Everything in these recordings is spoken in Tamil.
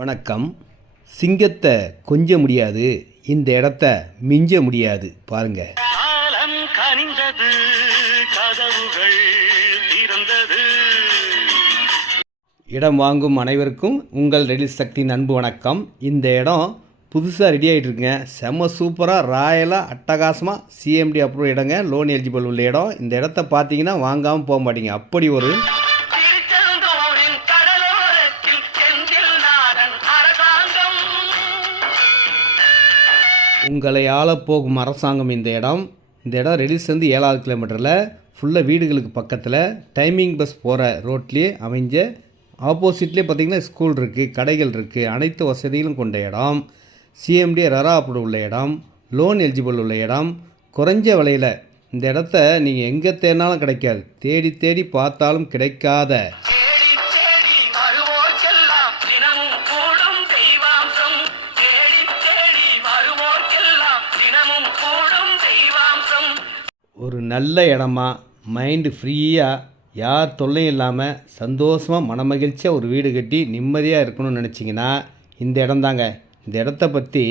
வணக்கம். சிங்கத்தை கொஞ்ச முடியாது, இந்த இடத்த மிஞ்ச முடியாது. பாருங்க. காலம் கனிந்தது, கதவுகள் திறந்தது. இடம் வாங்கும் அனைவருக்கும் உங்கள் ரெடில் சக்தியின் அன்பு வணக்கம். இந்த இடம் புதுசாக ரெடி ஆகிட்டு இருக்குங்க. செம்ம சூப்பராக ராயலாக அட்டகாசமாக சிஎம்டி அப்ரூவ் இடங்க. லோன் எலிஜிபிள் உள்ள இடம். இந்த இடத்த பார்த்தீங்கன்னா வாங்காமல் போக மாட்டீங்க. அப்படி ஒரு உங்களை ஆளப்போகும் அரசாங்கம் இந்த இடம். இந்த இடம் ரெடில்ஸ்லேருந்து 7வது கிலோமீட்டரில் ஃபுல்லாக வீடுகளுக்கு பக்கத்தில் டைமிங் பஸ் போகிற ரோட்லேயே அமைஞ்ச ஆப்போசிட்லேயே பார்த்திங்கன்னா ஸ்கூல் இருக்குது, கடைகள் இருக்குது, அனைத்து வசதிகளும் கொண்ட இடம். சிஎம்டி ரெரா அப்ரூவ் உள்ள இடம், லோன் எலிஜிபிள் உள்ள இடம், குறைஞ்ச விலையில். இந்த இடத்த நீங்கள் எங்கே தேடினாலும் கிடைக்காது, தேடி தேடி பார்த்தாலும் கிடைக்காத ஒரு நல்ல இடமா மைண்டு ஃப்ரீயாக யார் தொல்லையும் இல்லாமல் சந்தோஷமாக மனமகிழ்ச்சியாக ஒரு வீடு கட்டி நிம்மதியாக இருக்கணும்னு நினச்சிங்கன்னா இந்த இடம் தாங்க. இந்த இடத்த பற்றி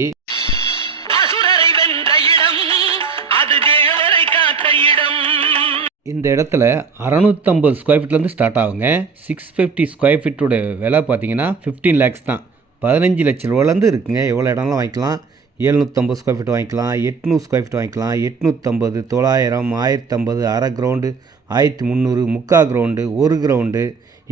இந்த இடத்துல 650 ஸ்கொயர் ஃபீட்லேருந்து ஸ்டார்ட் ஆகுங்க. 650 ஸ்கொயர் ஃபீட்டோட விலை பார்த்தீங்கன்னா 15 லேக்ஸ் தான். 15 லட்ச ரூபாலேருந்து இருக்குங்க. எவ்வளோ இடம்லாம் வாங்கிக்கலாம். 750 ஸ்கொயர் ஃபீட் வாங்கிக்கலாம், 800 ஸ்கொயர் ஃபீட் வாங்கிக்கலாம், 850, 900, 1050, அரை கிரவுண்டு, 1300, முக்கால் கிரவுண்டு, ஒரு கிரவுண்டு.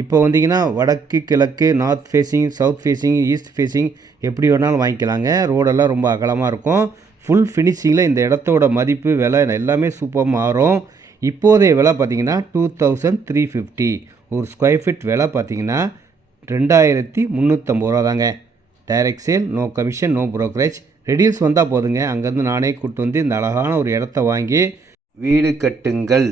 இப்போ வந்தீங்கன்னா வடக்கு, கிழக்கு, north facing, south facing, east facing எப்படி வேணாலும் வாங்கிக்கலாங்க. ரோடெல்லாம் ரொம்ப அகலமாக இருக்கும். ஃபுல் ஃபினிஷிங்கில் இந்த இடத்தோட மதிப்பு விலை எல்லாமே சூப்பராக மாறும். இப்போதைய விலை பார்த்திங்கன்னா 2350. ஒரு ஸ்கொயர் ஃபீட் விலை பார்த்திங்கன்னா 2350 ரூபா தாங்க. Direct sale, no commission, no brokerage. ரெடில்ஸ் வந்தால் போதுங்க. அங்கேருந்து நானே கூப்பிட்டு வந்து இந்த அழகான ஒரு இடத்த வாங்கி வீடு கட்டுங்கள்.